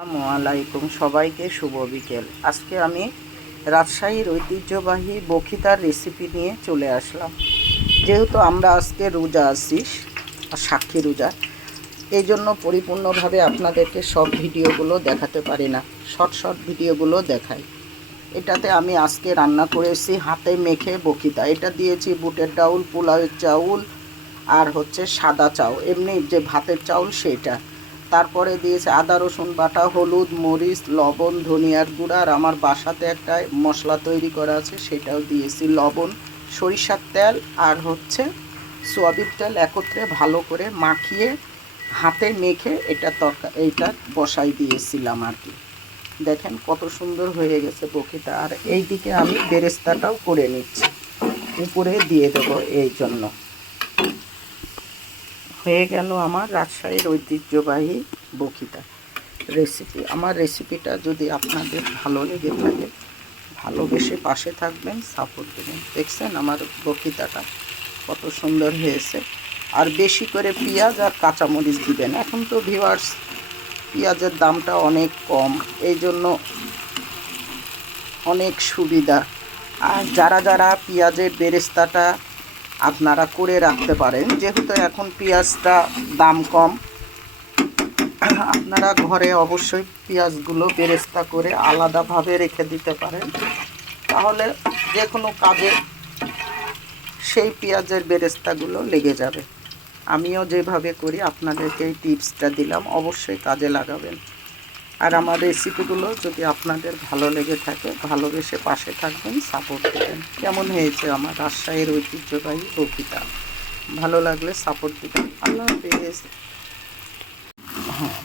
আসসালামু আলাইকুম, সবাইকে শুভ বিকেল। আজকে আমি রাজশাহীর ঐতিহ্যবাহী বখিতার রেসিপি নিয়ে চলে আসলাম। যেহেতু আমরা আজকে রোজা আছি, সাক্ষী রোজা, এই জন্য পরিপূর্ণভাবে আপনাদেরকে সব ভিডিওগুলো দেখাতে পারি না, শর্ট ভিডিওগুলো দেখাই। এটাতে আমি আজকে রান্না করেছি হাতে মেখে বখিতা। এটা দিয়েছি বুটের ডাউল, পোলাওয়ের চাউল, আর হচ্ছে সাদা চাউ, এমনি যে ভাতের চাউল সেটা। তারপরে দিয়েছে আদা রসুন বাটা, হলুদ, মরিচ, লবণ, ধনিয়ার গুঁড়া, আর আমার বাসাতে একটা মশলা তৈরি করা আছে সেটাও দিয়েছি, লবণ, সরিষার তেল আর হচ্ছে সোয়াবিন তেল একত্রে ভালো করে মাখিয়ে হাতে মেখে এইটা বসাই দিয়েছিলাম আর কি। দেখেন কত সুন্দর হয়ে গেছে বখিতা। আর এইদিকে আমি বেরেস্তাটাও করে নিচ্ছি, উপরে দিয়ে দেবো। এই জন্য হয়ে গেল আমার রাজশাহীর ঐতিহ্যবাহী বখিতা রেসিপি। আমার রেসিপিটা যদি আপনাদের ভালো লেগে থাকে, ভালোবেসে পাশে থাকবেন, সাপোর্ট দেবেন। দেখছেন আমার বখিতাটা কত সুন্দর হয়েছে। আর বেশি করে পেঁয়াজ আর কাঁচামরিচ দিবেন। এখন তো ভিউয়ার্স পেঁয়াজের দামটা অনেক কম, এই জন্য অনেক সুবিধা। আর যারা পেঁয়াজের বেরেস্তাটা আপনারা করে রাখতে পারেন, যেহেতু এখন পেঁয়াজটা দাম কম, আপনারা ঘরে অবশ্যই পেঁয়াজগুলো বেরেস্তা করে আলাদাভাবে রেখে দিতে পারেন। তাহলে যে কোনো কাজে সেই পেঁয়াজের বেরেস্তাগুলো লেগে যাবে। আমিও যেভাবে করি আপনাদেরকে এই টিপসটা দিলাম, অবশ্যই কাজে লাগাবেন। আর আমার রেসিপিগুলো যদি আপনাদের ভালো লেগে থাকে, ভালোবেসে পাশে থাকবেন, সাপোর্ট দেবেন। কেমন হয়েছে আমার রাজশাহীর ঐতিহ্যবাহী বখিতা? ভালো লাগলে সাপোর্ট দেবেন। আল্লাহ হাফেজ। হ্যাঁ।